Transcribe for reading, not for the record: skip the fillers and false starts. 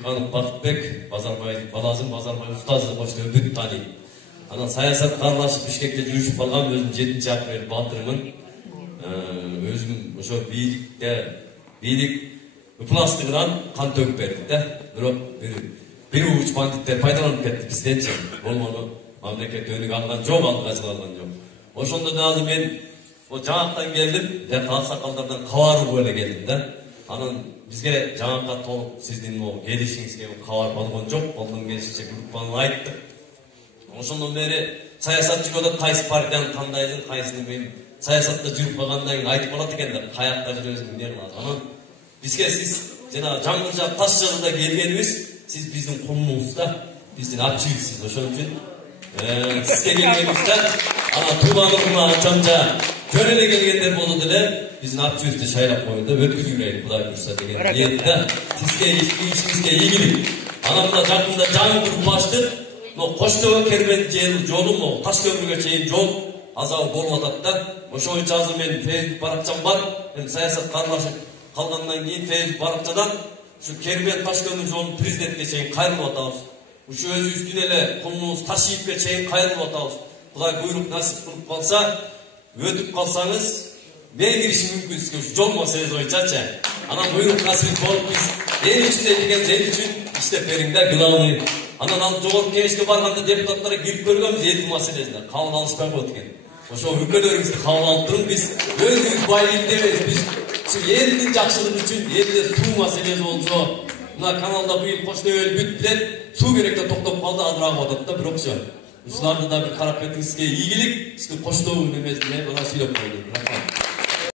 Түрканов Бақытбек, Балазым Базарбай ұстазы қошты бүт тани. Анан саясат аралашып Бишкекте жүрүшүп калган, өзүм 7-чи апрель батырмын. Өзүм ошо бийлик ыпластыгынан кан төгүп бердик да. Бирок бир уч бандиттер пайдаланып кетти бизденчи. Болмону мамлекет өнүгө алган жок, алга алган жок. Ошондо да азыр мен жаңактан келдим, жакка аксакалдардан кабаруу эле келдим да. Анан бизге жаңакка толук сиздин келишиңизге кабар болгон жок. Колдон келишинче группаны айттык. Ошондон бери саясат жүрүп, кайсы партиянын кандайдын, кайсыны мен саясатта жүрүп калгандан кийин айтып калат экен да, каякка жүрөсүң, эмне кыласың. Анан бизге сиз жана жаңыржа таш жазда келгенибиз, сиз биздин кулубузда, биздин апчыбызсыз. Ошон үчүн сизге келгенибизде анан тууланууна ачамжа жөн эле келгендер болсо деле биздин апчыбызды шайлап коюнда өткүзүлөйүн, Кудай буйрса деген ниетте. Сизге ишиңизге ийгилик. Анан мына жакында жаңы группа ачтык. Коштоо кербен жолу Таш көпүргө чейин жол азабы болуп атат да. Ошол үчүн азыр мен Facebook баракчам бар. Мен саясатка аралашып калгандан кийин Facebook баракчадан ушу кербен Таш көпүргө жолун президентке чейин кайрылып атабыз. Ушу өзү үстүнө эле кумубуз Ташиевке чейин кайрылып атабыз. Кудай буйрук насип кылып калса, өтүп калсаңыз, мен киришим мүмкүн сизге ушу жол маселеси боюнчачы. Анан буйрук насип болуп биз эл үчүн деген жер үчүн иштеп бериң да, главный. Анан ал жогорку кеңешке барганда депутаттар кирип көргөнбүз эл маселесине, кабыл алышпай коет экен. Ошо өлкөлөрүңүздү кабыл алып туруп, биз өзүбүз байлык эмес, биз ушу элдин жакшылыгы үчүн, элде суу маселеси болсо, мына каналда быйыл Коштөбөл бүт билет, суу керекте токтоп калды, азыр агып атат да, бирок ушуларды да бир карап кетиңизге ийгилик, сизди Коштөбөл эмес менен мына сүйлөп койдум.